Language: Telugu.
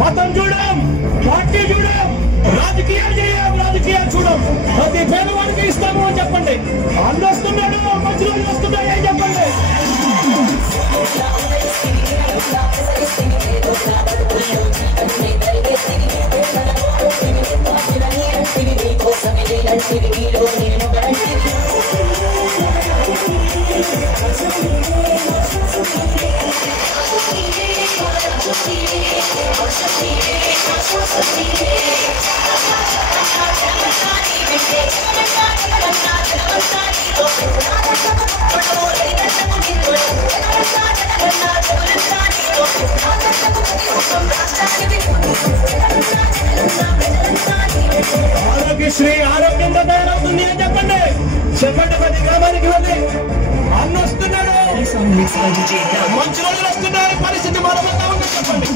మతం చూడం, పార్టీ చూడం, రాజకీయాలు చేయం, రాజకీయాలు చూడం. ప్రతి పేదవాడికి ఇస్తాము అని చెప్పండి. అన్న వస్తున్నాడు, మంచి రోజులు వస్తున్నాయి అని చెప్పండి. ఆరోగ్యశ్రీ ఆరోగ్యంగా తయారవుతుంది అని చెప్పండి. చెప్పండి, ప్రతి గ్రామానికి వెళ్ళి అన్న వస్తున్నాడు, మంచి రోజులు వస్తున్నాయి, పరిస్థితి మారబోతా ఉంది చెప్పండి.